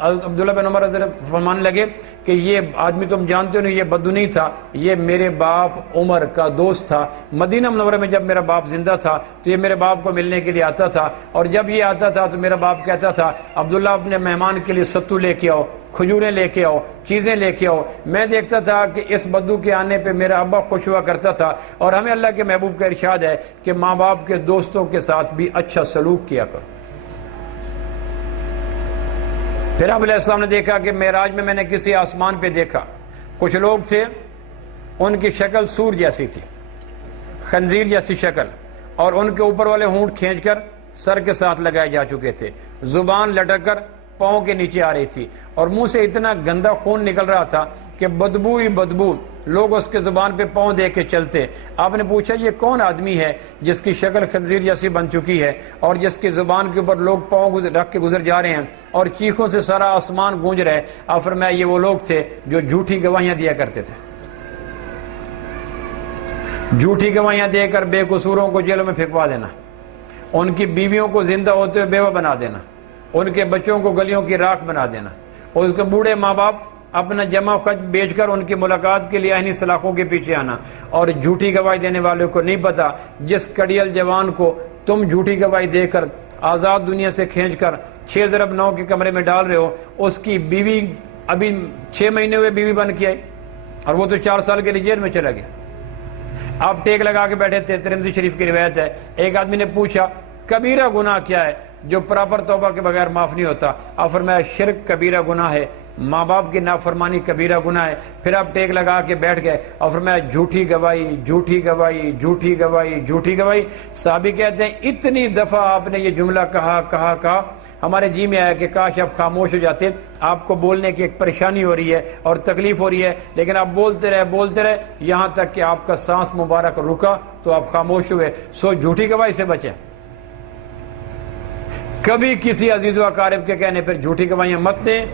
عبداللہ بن عمر فرمانے لگے کہ یہ آدمی تم جانتے ہو نہیں، یہ بدو نہیں تھا، یہ میرے باپ عمر کا دوست تھا۔ مدینہ منورہ میں جب میرا باپ زندہ تھا تو یہ میرے باپ کو ملنے کے لیے آتا تھا، اور جب یہ آتا تھا تو میرا باپ کہتا تھا عبداللہ اپنے مہمان کے لیے ستو لے کے آؤ، کھجوریں لے کے آؤ، چیزیں لے کے آؤ۔ میں دیکھتا تھا کہ اس بدو کے آنے پہ میرا ابا خوش ہوا کرتا تھا، اور ہمیں اللہ کے محبوب کا ارشاد ہے کہ ماں باپ کے دوستوں کے ساتھ بھی اچھا سلوک کیا کرو۔ پھر آپ علیہ السلام نے دیکھا کہ معراج میں نے کسی آسمان پہ دیکھا، کچھ لوگ تھے ان کی شکل سور جیسی تھی، خنزیر جیسی شکل، اور ان کے اوپر والے ہونٹ کھینچ کر سر کے ساتھ لگائے جا چکے تھے، زبان لٹک کر پاؤں کے نیچے آ رہی تھی، اور منہ سے اتنا گندا خون نکل رہا تھا کہ بدبو ہی بدبو، لوگ اس کے زبان پہ پاؤں دے کے چلتے۔ آپ نے پوچھا یہ کون آدمی ہے جس کی شکل خنزیر جیسی بن چکی ہے اور جس کی زبان کے اوپر لوگ پاؤں رکھ کے گزر جا رہے ہیں اور چیخوں سے سارا آسمان گونج رہے؟ آپ فرمایا یہ وہ لوگ تھے جو جھوٹی گواہیاں دیا کرتے تھے، جھوٹی گواہیاں دے کر بے قصوروں کو جیلوں میں پھینکوا دینا، ان کی بیویوں کو زندہ ہوتے ہوئے بیوہ بنا دینا، ان کے بچوں کو گلیوں کی راکھ بنا دینا، اور اس کے بوڑھے ماں باپ اپنا جمع خرچ بیچ کر ان کی ملاقات کے لیے اہنی سلاخوں کے پیچھے آنا۔ اور جھوٹی گواہی دینے والوں کو نہیں پتا جس کڑیل جوان کو تم جھوٹی گواہی دے کر آزاد دنیا سے کھینچ کر 6x9 کے کمرے میں ڈال رہے ہو، اس کی بیوی ابھی 6 مہینے ہوئے بیوی بن کے آئی اور وہ تو 4 سال کے لیے جیل میں چلا گیا۔ آپ ٹیک لگا کے بیٹھے تھے، ترمذی شریف کی روایت ہے، ایک آدمی نے پوچھا کبیرہ گناہ کیا ہے جو پراپر توبہ کے بغیر معاف نہیں ہوتا؟ آپ فرمایا شرک کبیرہ گناہ ہے، ماں باپ کی نافرمانی کبیرہ گناہ ہے۔ پھر آپ ٹیک لگا کے بیٹھ گئے اور فرمایا جھوٹی گواہی، جھوٹی گواہی، جھوٹی گواہی، جھوٹی گواہی۔ صحابی کہتے ہیں اتنی دفعہ آپ نے یہ جملہ کہا ہمارے جی میں آیا کہ کاش آپ خاموش ہو جاتے۔ آپ کو بولنے کی ایک پریشانی ہو رہی ہے اور تکلیف ہو رہی ہے، لیکن آپ بولتے رہے یہاں تک کہ آپ کا سانس مبارک رکا تو آپ خاموش ہوئے۔ سو جھوٹی گواہی سے بچیں، کبھی کسی عزیز و اقارب کے کہنے پر جھوٹی گواہیاں مت دیں،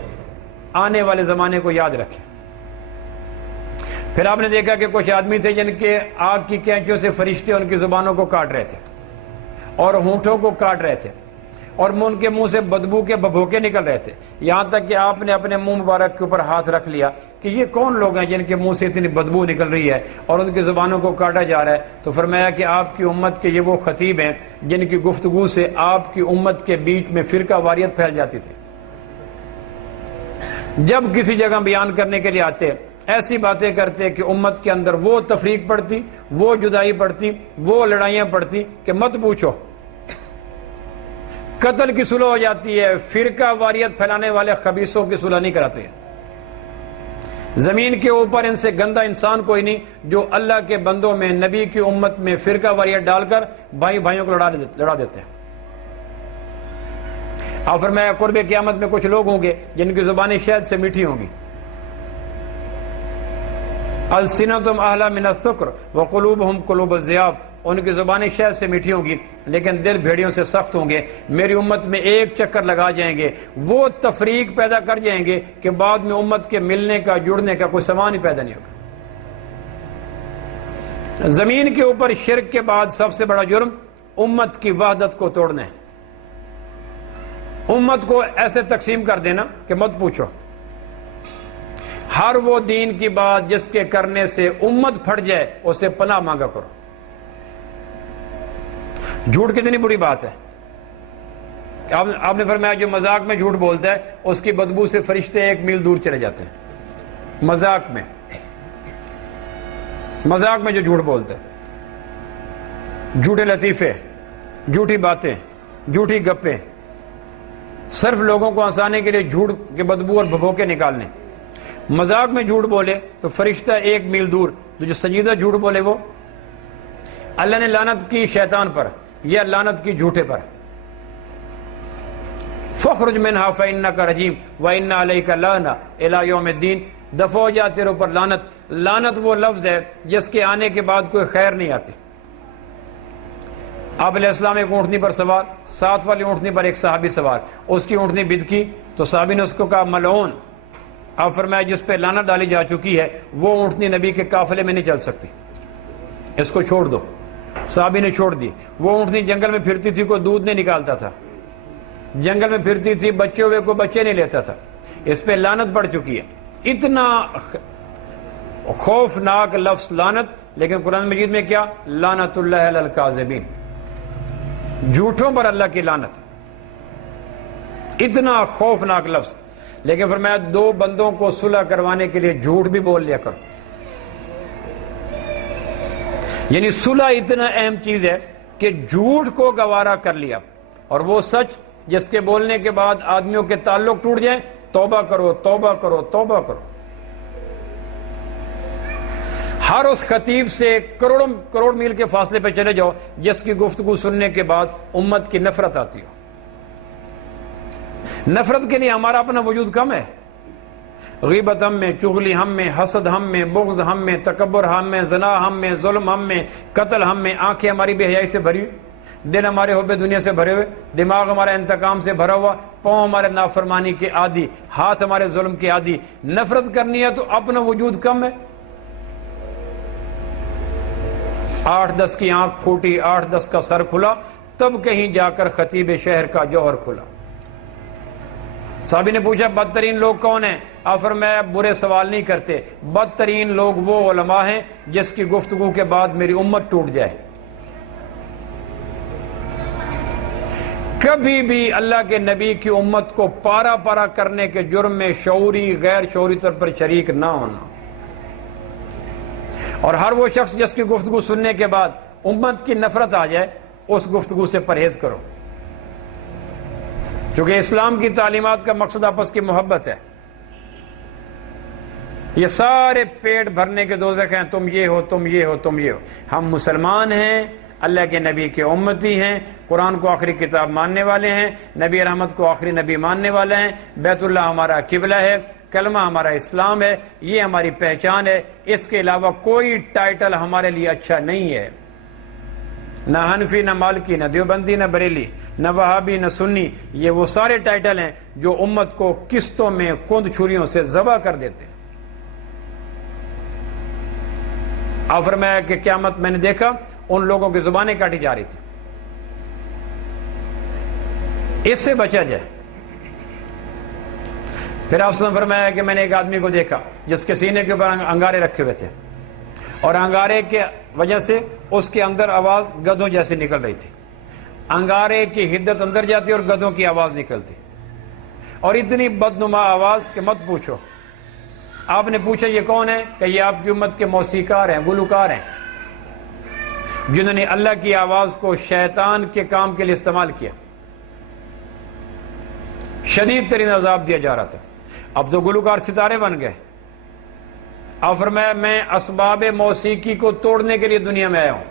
آنے والے زمانے کو یاد رکھیں۔ پھر آپ نے دیکھا کہ کچھ آدمی تھے جن کے آگ کی کینچیوں سے فرشتے ان کی زبانوں کو کاٹ رہے تھے اور ہونٹوں کو کاٹ رہے تھے، اور ان کے منہ سے بدبو کے بھبوکے نکل رہے تھے، یہاں تک کہ آپ نے اپنے منہ مبارک کے اوپر ہاتھ رکھ لیا کہ یہ کون لوگ ہیں جن کے منہ سے اتنی بدبو نکل رہی ہے اور ان کی زبانوں کو کاٹا جا رہا ہے؟ تو فرمایا کہ آپ کی امت کے یہ وہ خطیب ہیں جن کی گفتگو سے آپ کی امت کے بیچ میں فرقہ واریت پھیل جاتی تھی۔ جب کسی جگہ بیان کرنے کے لیے آتے ایسی باتیں کرتے کہ امت کے اندر وہ تفریق پڑتی، وہ جدائی پڑتی، وہ لڑائیاں پڑتی کہ مت پوچھو، قتل کی صلح ہو جاتی ہے۔ فرقہ واریت پھیلانے والے خبیثوں کی صلح نہیں کراتے ہیں۔ زمین کے اوپر ان سے گندا انسان کوئی نہیں جو اللہ کے بندوں میں، نبی کی امت میں فرقہ واریت ڈال کر بھائیوں کو لڑا دیتے ہیں۔ اور فرمایا قرب قیامت میں کچھ لوگ ہوں گے جن کی زبانیں شہد سے میٹھی ہوں گی، السنتم احلی من السکر وقلوبہم قلوب الذئاب، ان کی زبانیں شہد سے میٹھی ہوں گی لیکن دل بھیڑیوں سے سخت ہوں گے۔ میری امت میں ایک چکر لگا جائیں گے، وہ تفریق پیدا کر جائیں گے کہ بعد میں امت کے ملنے کا، جڑنے کا کوئی سامان ہی پیدا نہیں ہوگا۔ زمین کے اوپر شرک کے بعد سب سے بڑا جرم امت کی وحدت کو توڑنا ہے۔ امت کو ایسے تقسیم کر دینا کہ مت پوچھو. ہر وہ دین کی بات جس کے کرنے سے امت پھٹ جائے اسے پناہ مانگا کرو. جھوٹ کتنی بری بات ہے. آپ نے فرمایا جو مذاق میں جھوٹ بولتا ہے اس کی بدبو سے فرشتے 1 میل دور چلے جاتے ہیں. مذاق میں جو جھوٹ بولتا ہے، جھوٹے لطیفے، جھوٹی باتیں، جھوٹی گپیں، صرف لوگوں کو ہنسانے کے لیے جھوٹ کے بدبو اور بھبوکے نکالنے. مذاق میں جھوٹ بولے تو فرشتہ 1 میل دور. جو سنجیدہ جھوٹ بولے وہ اللہ نے لعنت کی شیطان پر یا لعنت کی جھوٹے پر. فخرج منہا فإنک رجیم وإن علیک لعنۃ الی یوم الدین. دفع ہو جا تیرے اوپر لعنت. لعنت وہ لفظ ہے جس کے آنے کے بعد کوئی خیر نہیں آتی. آپ علیہ السلام ایک اونٹنی پر سوار، ساتھ والی اونٹنی پر ایک صحابی سوار. اس کی اونٹنی بد کی تو صحابی نے اس کو کہا ملعون. آپ فرمایا جس پہ لعنت ڈالی جا چکی ہے وہ اونٹنی نبی کے قافلے میں نہیں چل سکتی، اس کو چھوڑ دو. صحابی نے چھوڑ دی. وہ اونٹنی جنگل میں پھرتی تھی، کوئی دودھ نہیں نکالتا تھا، جنگل میں پھرتی تھی، بچے ہوئے کو بچے نہیں لیتا تھا. اس پہ لعنت پڑ چکی ہے. اتنا خوفناک لفظ لعنت. لیکن قرآن مجید میں کیا؟ لعنت اللہ علی الکاذبین، جھوٹوں پر اللہ کی لعنت. اتنا خوفناک لفظ. لیکن فرمایا 2 بندوں کو صلح کروانے کے لیے جھوٹ بھی بول لیا کرو. یعنی صلح اتنا اہم چیز ہے کہ جھوٹ کو گوارا کر لیا. اور وہ سچ جس کے بولنے کے بعد آدمیوں کے تعلق ٹوٹ جائیں، توبہ کرو، توبہ کرو، توبہ کرو. ہر اس خطیب سے کروڑ میل کے فاصلے پہ چلے جاؤ جس کی گفتگو سننے کے بعد امت کی نفرت آتی ہو. نفرت کے لیے ہمارا اپنا وجود کم ہے. غیبت ہم میں، چغلی ہم میں، حسد ہم میں، بغض ہم میں، تکبر ہم میں، زنا ہم میں، ظلم ہم میں، قتل ہم میں. آنکھیں ہماری بے حیائی سے بھری ہوئی، دل ہمارے حب دنیا سے بھرے ہوئے، دماغ ہمارا انتقام سے بھرا ہوا، پاؤں ہمارے نافرمانی کے عادی، ہاتھ ہمارے ظلم کے عادی. نفرت کرنی ہے تو اپنا وجود کم ہے. 8-10 کی آنکھ پھوٹی، 8-10 کا سر کھلا، تب کہیں جا کر خطیب شہر کا جوہر کھلا. صحابی نے پوچھا بدترین لوگ کون ہیں؟ آپ فرمایا برے سوال نہیں کرتے، بدترین لوگ وہ علماء ہیں جس کی گفتگو کے بعد میری امت ٹوٹ جائے. کبھی بھی اللہ کے نبی کی امت کو پارا پارا کرنے کے جرم میں شعوری غیر شعوری طور پر شریک نہ ہونا. اور ہر وہ شخص جس کی گفتگو سننے کے بعد امت کی نفرت آ جائے اس گفتگو سے پرہیز کرو. کیونکہ اسلام کی تعلیمات کا مقصد آپس کی محبت ہے. یہ سارے پیٹ بھرنے کے دوزخ ہیں، تم یہ ہو، تم یہ ہو، تم یہ ہو. ہم مسلمان ہیں، اللہ کے نبی کے امتی ہیں، قرآن کو آخری کتاب ماننے والے ہیں، نبی رحمت کو آخری نبی ماننے والے ہیں، بیت اللہ ہمارا قبلہ ہے، کلمہ ہمارا اسلام ہے، یہ ہماری پہچان ہے. اس کے علاوہ کوئی ٹائٹل ہمارے لیے اچھا نہیں ہے. نہ حنفی، نہ مالکی، نہ دیوبندی، نہ بریلی، نہ وہابی، نہ سنی. یہ وہ سارے ٹائٹل ہیں جو امت کو قسطوں میں کند چھریوں سے ذبح کر دیتے ہیں. آپ فرمایا کہ قیامت میں نے دیکھا ان لوگوں کی زبانیں کاٹی جا رہی تھی. اس سے بچا جائے. پھر آپ نے فرمایا کہ میں نے ایک آدمی کو دیکھا جس کے سینے کے اوپر انگارے رکھے ہوئے تھے، اور انگارے کے وجہ سے اس کے اندر آواز گدھوں جیسی نکل رہی تھی. انگارے کی حدت اندر جاتی اور گدھوں کی آواز نکلتی، اور اتنی بدنما آواز کہ مت پوچھو. آپ نے پوچھا یہ کون ہے؟ کہ یہ آپ کی امت کے موسیقار ہیں، گلوکار ہیں، جنہوں نے اللہ کی آواز کو شیطان کے کام کے لیے استعمال کیا. شدید ترین عذاب دیا جا رہا تھا. اب تو گلوکار ستارے بن گئے. آپ فرمایا میں اسباب موسیقی کو توڑنے کے لیے دنیا میں آیا ہوں.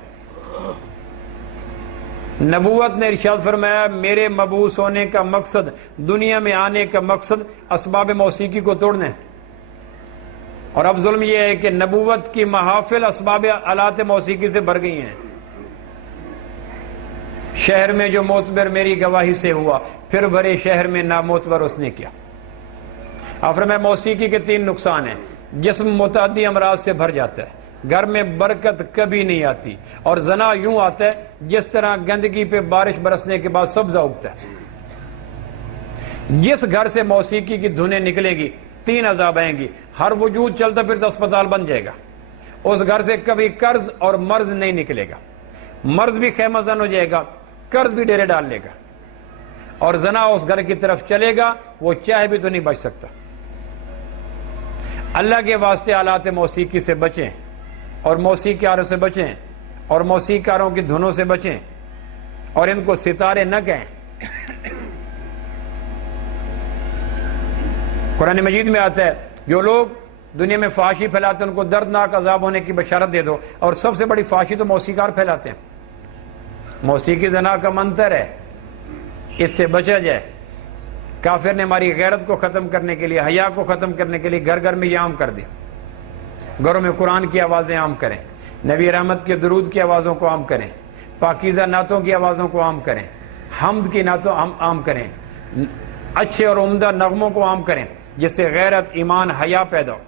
نبوت نے ارشاد فرمایا میرے مبعوث ہونے کا مقصد، دنیا میں آنے کا مقصد اسباب موسیقی کو توڑنا ہے. اور اب ظلم یہ ہے کہ نبوت کی محافل اسباب آلات موسیقی سے بھر گئی ہیں. شہر میں جو معتبر میری گواہی سے ہوا، پھر بھرے شہر میں نامعتبر اس نے کیا. آخر میں موسیقی کے 3 نقصان ہیں. جسم متعدی امراض سے بھر جاتا ہے، گھر میں برکت کبھی نہیں آتی، اور زنا یوں آتا ہے جس طرح گندگی پہ بارش برسنے کے بعد سبزہ اگتا ہے. جس گھر سے موسیقی کی دھنیں نکلے گی 3 عذاب آئیں گی، ہر وجود چلتا پھرتا اسپتال بن جائے گا، اس گھر سے کبھی قرض اور مرض نہیں نکلے گا، مرض بھی خیمہ زن ہو جائے گا، قرض بھی ڈیرے ڈال لے گا، اور زنا اس گھر کی طرف چلے گا، وہ چاہے بھی تو نہیں بچ سکتا۔ اللہ کے واسطے آلات موسیقی سے بچیں، اور موسیقاروں سے بچیں، اور موسیقاروں کی دھنوں سے بچیں، اور ان کو ستارے نہ کہیں۔ قرآن مجید میں آتا ہے جو لوگ دنیا میں فحاشی پھیلاتے ہیں ان کو دردناک عذاب ہونے کی بشارت دے دو، اور سب سے بڑی فحاشی تو موسیقار پھیلاتے ہیں۔ موسیقی زنا کا منتر ہے، اس سے بچا جائے۔ کافر نے ہماری غیرت کو ختم کرنے کے لیے، حیا کو ختم کرنے کے لیے گھر گھر میں یہ عام کر دیا۔ گھروں میں قرآن کی آوازیں عام کریں، نبی رحمت کے درود کی آوازوں کو عام کریں، پاکیزہ نعتوں کی آوازوں کو عام کریں، حمد کی نعتوں عام کریں، اچھے اور عمدہ نغموں کو عام کریں، جس سے غیرت، ایمان، حیا پیدا ہو،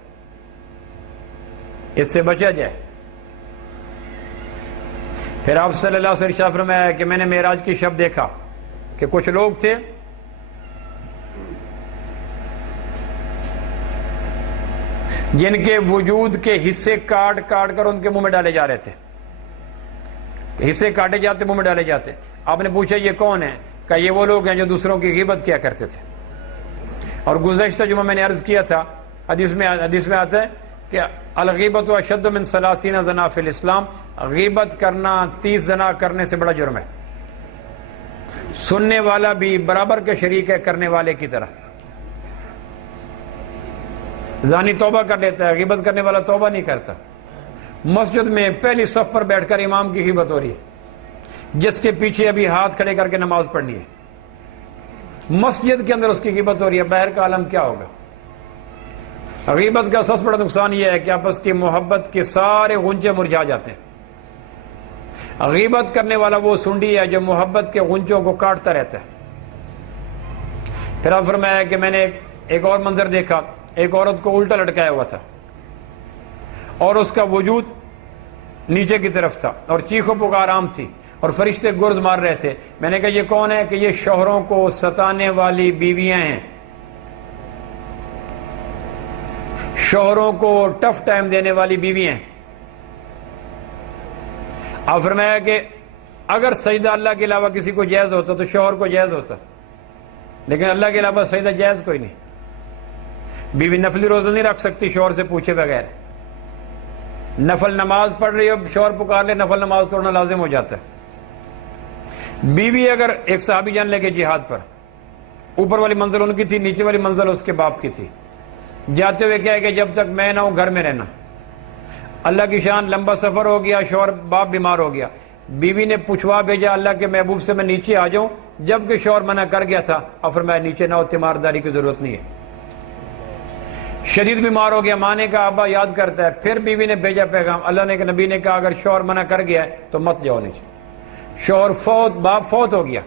اس سے بچا جائے۔ پھر آپ صلی اللہ علیہ وسلم فرمایا کہ میں نے معراج کی شب دیکھا کہ کچھ لوگ تھے جن کے وجود کے حصے کاٹ کاٹ کر ان کے منہ میں ڈالے جا رہے تھے، حصے کاٹے جاتے منہ میں ڈالے جاتے۔ آپ نے پوچھا یہ کون ہے؟ کہ یہ وہ لوگ ہیں جو دوسروں کی غیبت کیا کرتے تھے۔ اور گزشتہ جمعہ میں نے عرض کیا تھا، حدیث میں آتا ہے کہ الغیبت اشد من 30 زنا فی الاسلام، غیبت کرنا 30 زنا کرنے سے بڑا جرم ہے۔ سننے والا بھی برابر کے شریک ہے کرنے والے کی طرح۔ زانی توبہ کر لیتا ہے، غیبت کرنے والا توبہ نہیں کرتا۔ مسجد میں پہلی صف پر بیٹھ کر امام کی غیبت ہو رہی ہے، جس کے پیچھے ابھی ہاتھ کھڑے کر کے نماز پڑھنی ہے، مسجد کے اندر اس کی غیبت ہو رہی ہے، باہر کا عالم کیا ہوگا؟ غیبت کا سب سے بڑا نقصان یہ ہے کہ آپس کی محبت کے سارے غنچے مرجھا جاتے ہیں۔ غیبت کرنے والا وہ سنڈی ہے جو محبت کے غنچوں کو کاٹتا رہتا ہے۔ پھر آپ فرمایا کہ میں نے ایک اور منظر دیکھا، ایک عورت کو الٹا لٹکایا ہوا تھا اور اس کا وجود نیچے کی طرف تھا اور چیخ و پکار عام تھی اور فرشتے گرز مار رہے تھے۔ میں نے کہا یہ کون ہے؟ کہ یہ شوہروں کو ستانے والی بیویاں ہیں، شوہروں کو ٹف ٹائم دینے والی بیویاں ہیں۔ آپ فرمایا کہ اگر سجدہ اللہ کے علاوہ کسی کو جائز ہوتا تو شوہر کو جائز ہوتا، لیکن اللہ کے علاوہ سجدہ جائز کوئی نہیں۔ بیوی نفلی روزہ نہیں رکھ سکتی شوہر سے پوچھے بغیر، نفل نماز پڑھ رہی ہو شوہر پکار لے نفل نماز توڑنا لازم ہو جاتا ہے۔ بیوی اگر ایک صحابی جان لے کے جہاد پر، اوپر والی منزل ان کی تھی، نیچے والی منزل اس کے باپ کی تھی، جاتے ہوئے کیا ہے کہ جب تک میں نہ ہوں گھر میں رہنا۔ اللہ کی شان لمبا سفر ہو گیا، شوہر باپ بیمار ہو گیا، بیوی نے پوچھوا بھیجا اللہ کے محبوب سے میں نیچے آ جاؤں، جبکہ شوہر منع کر گیا تھا، اور فرمایا نیچے نہ ہو، تیمارداری کی ضرورت نہیں ہے۔ شدید بیمار ہو گیا، ماں نے کہا ابا یاد کرتا ہے، پھر بیوی نے بھیجا پیغام، اللہ نے نبی نے کہا اگر شوہر منع کر گیا ہے تو مت جاؤ نیچے۔ شوہر باپ فوت ہو گیا،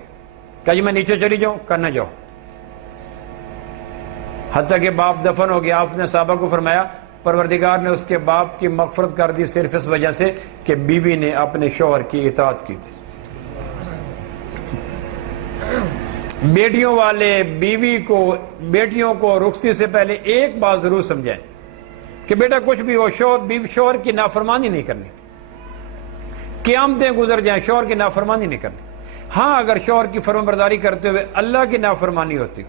کہا جی میں نیچے چلی جاؤں، کرنا جاؤ، حتیٰ کہ باپ دفن ہو گیا۔ آپ نے صحابہ کو فرمایا پروردگار نے اس کے باپ کی مغفرت کر دی صرف اس وجہ سے کہ بیوی نے اپنے شوہر کی اطاعت کی تھی۔ بیٹیوں والے بیٹیوں کو رخصتی سے پہلے ایک بات ضرور سمجھائیں کہ بیٹا کچھ بھی ہو، شوہر کی نافرمانی نہیں کرنی، قیامتیں گزر جائیں شوہر کی نافرمانی نہیں کرنی۔ ہاں اگر شوہر کی فرمانبرداری کرتے ہوئے اللہ کی نافرمانی ہوتی ہو،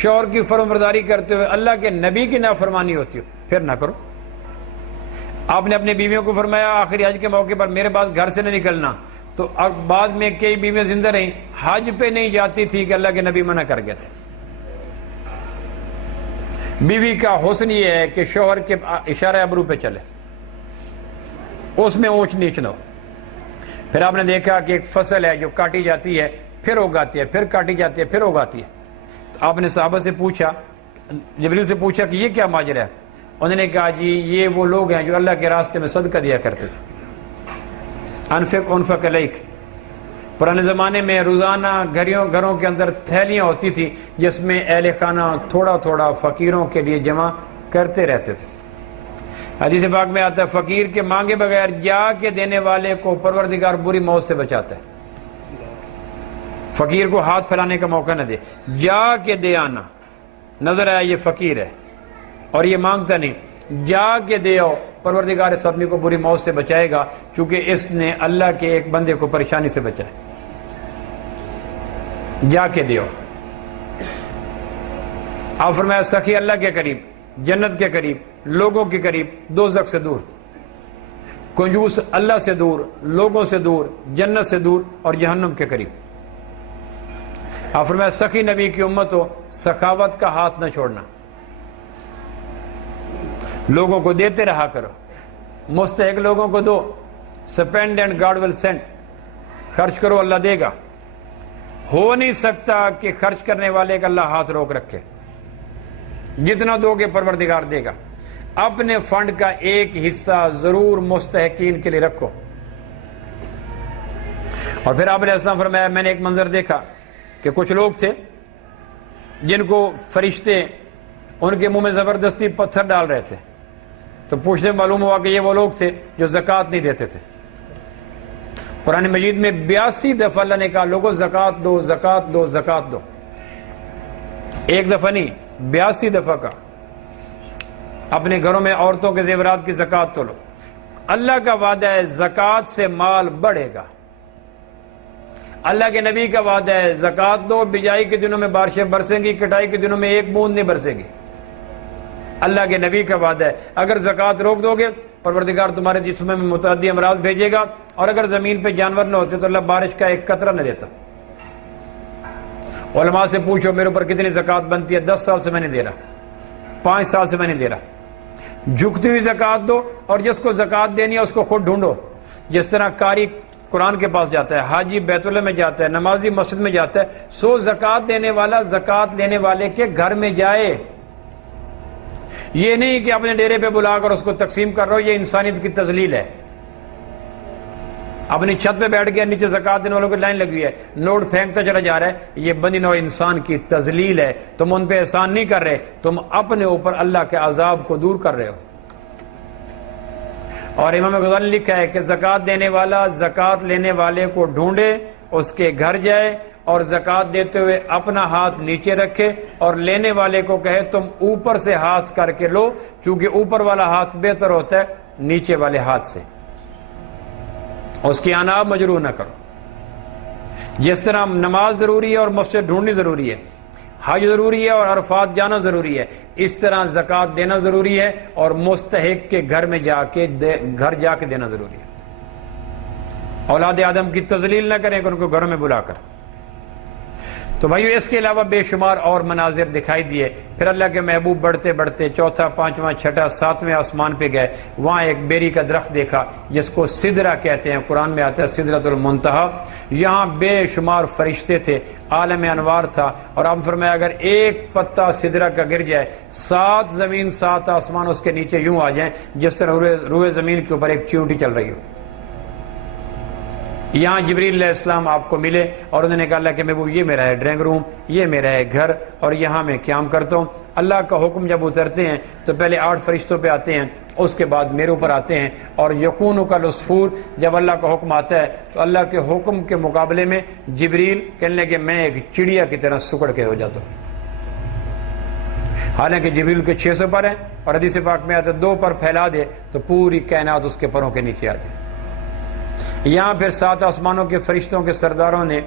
شوہر کی فرمانبرداری کرتے ہوئے اللہ کے نبی کی نافرمانی ہوتی ہو، پھر نہ کرو۔ آپ نے اپنی بیویوں کو فرمایا آخری حج کے موقع پر میرے پاس گھر سے نہ نکلنا، تو اب بعد میں کئی بیویاں زندہ رہیں، حج پہ نہیں جاتی تھی کہ اللہ کے نبی منع کر گئے تھے۔ بیوی کا حسن یہ ہے کہ شوہر کے اشارہ ابرو پہ چلے، اس میں اونچ نیچ نہ ہو۔ پھر آپ نے دیکھا کہ ایک فصل ہے جو کاٹی جاتی ہے پھر اگاتی ہے، پھر کاٹی جاتی ہے پھر اگاتی ہے۔ تو آپ نے صحابہ سے پوچھا، جبریل سے پوچھا کہ یہ کیا ماجرا ہے؟ انہوں نے کہا جی یہ وہ لوگ ہیں جو اللہ کے راستے میں صدقہ دیا کرتے تھے، انفق علیک۔ پرانے زمانے میں روزانہ گھروں کے اندر تھیلیاں ہوتی تھی جس میں اہل خانہ تھوڑا تھوڑا فقیروں کے لیے جمع کرتے رہتے تھے۔ حدیث پاک میں آتا ہے فقیر کے مانگے بغیر جا کے دینے والے کو پروردگار بری موت سے بچاتا ہے۔ فقیر کو ہاتھ پھیلانے کا موقع نہ دے، جا کے دے آنا۔ نظر آیا یہ فقیر ہے اور یہ مانگتا نہیں، جا کے دے آؤ، پروردگار اس آدمی کو بری موت سے بچائے گا، چونکہ اس نے اللہ کے ایک بندے کو پریشانی سے بچایا۔ جا کے دے آؤ۔ آپ فرمایا سخی اللہ کے قریب، جنت کے قریب، لوگوں کے قریب، دوزخ سے دور، کنجوس اللہ سے دور، لوگوں سے دور، جنت سے دور اور جہنم کے قریب۔ آپ فرمایا سخی نبی کی امت ہو، سخاوت کا ہاتھ نہ چھوڑنا، لوگوں کو دیتے رہا کرو، مستحق لوگوں کو دو، spend and God will send, خرچ کرو اللہ دے گا۔ ہو نہیں سکتا کہ خرچ کرنے والے کا اللہ ہاتھ روک رکھے، جتنا دو گے پروردگار دے گا۔ اپنے فنڈ کا ایک حصہ ضرور مستحقین کے لیے رکھو۔ اور پھر آپ علیہ السلام فرمایا میں نے ایک منظر دیکھا کہ کچھ لوگ تھے جن کو فرشتے ان کے منہ میں زبردستی پتھر ڈال رہے تھے، تو پوچھنے معلوم ہوا کہ یہ وہ لوگ تھے جو زکوٰۃ نہیں دیتے تھے۔ قرآن مجید میں 82 دفعہ اللہ نے کہا لوگوں زکوٰۃ دو، زکوٰۃ دو، زکوٰۃ دو، ایک دفعہ نہیں 82 دفعہ کا۔ اپنے گھروں میں عورتوں کے زیورات کی زکوٰۃ تو لو۔ اللہ کا وعدہ ہے زکوٰۃ سے مال بڑھے گا۔ اللہ کے نبی کا وعدہ ہے زکوٰۃ دو، بجائی کے دنوں میں بارشیں برسیں گی، کٹائی کے دنوں میں ایک بوند نہیں برسے گی۔ اللہ کے نبی کا وعدہ ہے اگر زکوٰۃ روک دو گے پروردگار تمہارے جسم میں متعدی امراض بھیجے گا، اور اگر زمین پہ جانور نہ ہوتے تو اللہ بارش کا ایک قطرہ نہ دیتا۔ علماء سے پوچھو میرے اوپر کتنی زکوٰۃ بنتی ہے، 10 سال سے میں نہیں دے رہا، 5 سال سے میں نہیں دے رہا۔ جھکتی ہوئی زکوٰۃ دو، اور جس کو زکوٰۃ دینی ہے اس کو خود ڈھونڈو۔ جس طرح قاری قرآن کے پاس جاتا ہے، حاجی بیت اللہ میں جاتا ہے، نمازی مسجد میں جاتا ہے، سو زکوٰۃ دینے والا زکوٰۃ لینے والے کے گھر میں جائے۔ یہ نہیں کہ اپنے ڈیرے پہ بلا کر اس کو تقسیم کر رہا ہو، یہ انسانیت کی تذلیل ہے۔ اپنی چھت پہ بیٹھ گیا، نیچے زکوٰۃ دینے والوں کی لائن لگی ہے، نوٹ پھینکتا چلا جا رہا ہے، یہ بنی نوع انسان کی تذلیل ہے۔ تم ان پہ احسان نہیں کر رہے، تم اپنے اوپر اللہ کے عذاب کو دور کر رہے ہو۔ اور امام غزالی نے لکھا ہے کہ زکوٰۃ دینے والا زکوٰۃ لینے والے کو ڈھونڈے، اس کے گھر جائے، اور زکوٰۃ دیتے ہوئے اپنا ہاتھ نیچے رکھے، اور لینے والے کو کہے تم اوپر سے ہاتھ کر کے لو، کیونکہ اوپر والا ہاتھ بہتر ہوتا ہے نیچے والے ہاتھ سے۔ اس کی آناب مجروح نہ کرو۔ جس طرح نماز ضروری ہے اور مسجد ڈھونڈنی ضروری ہے، حج ضروری ہے اور عرفات جانا ضروری ہے، اس طرح زکوٰۃ دینا ضروری ہے اور مستحق کے گھر میں جا کے دینا ضروری ہے۔ اولاد آدم کی تذلیل نہ کریں کہ ان کو گھروں میں بلا کر۔ تو بھائیو اس کے علاوہ بے شمار اور مناظر دکھائی دیے۔ پھر اللہ کے محبوب بڑھتے بڑھتے چوتھا، پانچواں، چھٹا، ساتویں آسمان پہ گئے، وہاں ایک بیری کا درخت دیکھا جس کو سدرہ کہتے ہیں، قرآن میں آتا ہے سدرۃ المنتہا۔ یہاں بے شمار فرشتے تھے، عالم انوار تھا، اور آپ فرمایا اگر ایک پتا سدرہ کا گر جائے 7 زمین 7 آسمان اس کے نیچے یوں آ جائیں جس طرح روئے زمین کے اوپر ایک چیونٹی چل رہی ہو۔ یہاں جبریل علیہ السلام آپ کو ملے اور انہوں نے کہا اللہ کہ محبوب یہ میرا ہے ڈرائنگ روم، یہ میرا ہے گھر، اور یہاں میں قیام کرتا ہوں۔ اللہ کا حکم جب اترتے ہیں تو پہلے 8 فرشتوں پہ آتے ہیں، اس کے بعد میرے اوپر آتے ہیں، اور یکون کا العصفور جب اللہ کا حکم آتا ہے تو اللہ کے حکم کے مقابلے میں جبریل کہنے لگے میں ایک چڑیا کی طرح سکڑ کے ہو جاتا ہوں۔ حالانکہ جبریل کے 600 پر ہیں، اور حدیث پاک میں آتا ہے 2 پر پھیلا دے تو پوری کائنات اس کے پروں کے نیچے آ جائے۔ یہاں پھر 7 آسمانوں کے فرشتوں کے سرداروں نے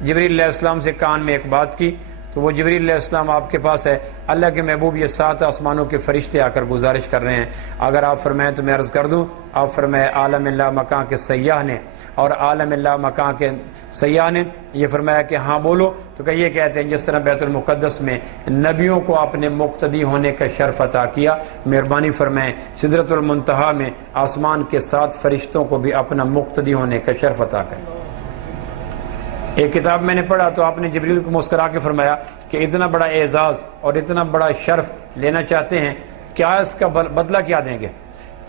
جبریل علیہ السلام سے کان میں ایک بات کی، تو وہ جبریل علیہ السلام آپ کے پاس ہے، اللہ کے محبوب یہ 7 آسمانوں کے فرشتے آ کر گزارش کر رہے ہیں، اگر آپ فرمائیں تو میں عرض کر دوں۔ آپ فرمائے عالم اللہ مکان کے سیاح نے، اور عالم اللہ مکان کے سیاح نے یہ فرمایا کہ ہاں بولو، تو کہ یہ کہتے ہیں جس طرح بیت المقدس میں نبیوں کو اپنے مقتدی ہونے کا شرف عطا کیا، مہربانی فرمائیں سدرۃ المنتہا میں آسمان کے 7 فرشتوں کو بھی اپنا مقتدی ہونے کا شرف عطا کریں۔ ایک کتاب میں نے پڑھا تو آپ نے جبریل کو مسکرا کے فرمایا کہ اتنا بڑا اعزاز اور اتنا بڑا شرف لینا چاہتے ہیں، کیا اس کا بدلہ کیا دیں گے؟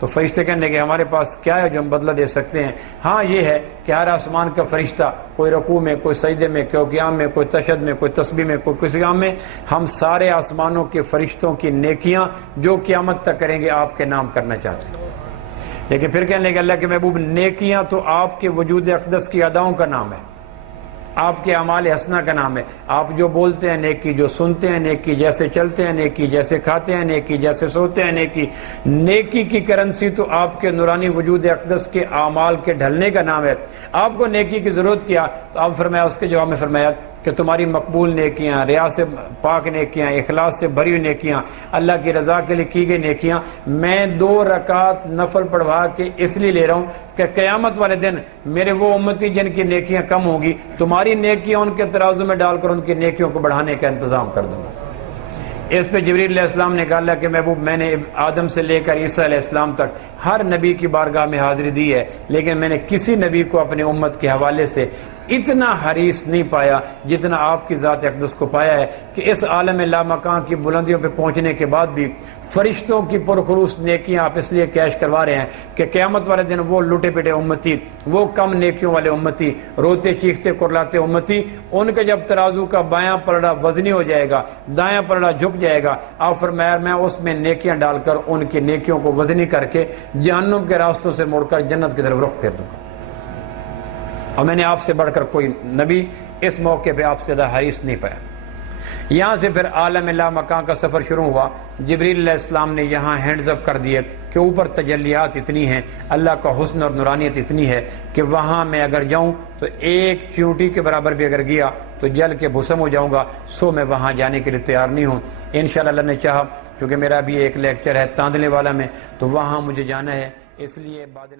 تو فرشتے کہنے لگے ہمارے پاس کیا ہے جو ہم بدلہ دے سکتے ہیں؟ ہاں یہ ہے کہ ہر آسمان کا فرشتہ کوئی رکوع میں، کوئی سجدے میں، کوئی قیام میں، کوئی تشہد میں، کوئی تسبیح میں، کوئی کسی کام میں، ہم سارے آسمانوں کے فرشتوں کی نیکیاں جو قیامت تک کریں گے آپ کے نام کرنا چاہتے ہیں۔ لیکن پھر کہنے لگے اللہ کے محبوب نیکیاں تو آپ کے وجود اقدس کی اداؤں کا نام ہے، آپ کے اعمال حسنہ کا نام ہے۔ آپ جو بولتے ہیں نیکی، جو سنتے ہیں نیکی، جیسے چلتے ہیں نیکی، جیسے کھاتے ہیں نیکی، جیسے سوتے ہیں نیکی۔ نیکی کی کرنسی تو آپ کے نورانی وجود اقدس کے اعمال کے ڈھلنے کا نام ہے۔ آپ کو نیکی کی ضرورت کیا؟ تو آپ فرمایا، اس کے جواب میں فرمایا کہ تمہاری مقبول نیکیاں، ریا سے پاک نیکیاں، اخلاص سے بھری ہوئی نیکیاں، اللہ کی رضا کے لیے کی گئی نیکیاں، میں 2 رکعت نفل پڑھوا کے اس لیے لے رہا ہوں کہ قیامت والے دن میرے وہ امتی جن کی نیکیاں کم ہوں گی، تمہاری نیکیاں ان کے ترازو میں ڈال کر ان کی نیکیوں کو بڑھانے کا انتظام کر دوں گا۔ اس پہ جبریل علیہ السلام نے کہا اللہ کہ محبوب، میں نے آدم سے لے کر عیسیٰ علیہ السلام تک ہر نبی کی بارگاہ میں حاضری دی ہے، لیکن میں نے کسی نبی کو اپنے امت کے حوالے سے اتنا حریص نہیں پایا جتنا آپ کی ذات اقدس کو پایا ہے کہ اس عالم لامکان کی بلندیوں پہ پہنچنے کے بعد بھی فرشتوں کی پرخلوص نیکیاں آپ اس لیے کیش کروا رہے ہیں کہ قیامت والے دن وہ لٹے پٹے امتی، وہ کم نیکیوں والے امتی، روتے چیختے کرلاتے امتی، ان کا جب ترازو کا بایاں پلڑا وزنی ہو جائے گا، دایاں پلڑا جھک جائے گا، آپ فرمایا میں اس میں نیکیاں ڈال کر ان کی نیکیوں کو وزنی کر کے جہنم کے راستوں سے موڑ کر جنت کی طرف رخ پھیر دوں گا۔ اور میں نے آپ سے بڑھ کر کوئی نبی اس موقع پہ آپ سے زیادہ حریص نہیں پایا۔ یہاں سے پھر عالم لا مکان کا سفر شروع ہوا۔ جبریل علیہ السلام نے یہاں ہینڈز اپ کر دیے کہ اوپر تجلیات اتنی ہیں، اللہ کا حسن اور نورانیت اتنی ہے کہ وہاں میں اگر جاؤں تو ایک چیونٹی کے برابر بھی اگر گیا تو جل کے بھسم ہو جاؤں گا، سو میں وہاں جانے کے لیے تیار نہیں ہوں۔ انشاءاللہ اللہ نے چاہا، کیونکہ میرا بھی ایک لیکچر ہے تاندلے والا میں، تو وہاں مجھے جانا ہے، اس لیے بعد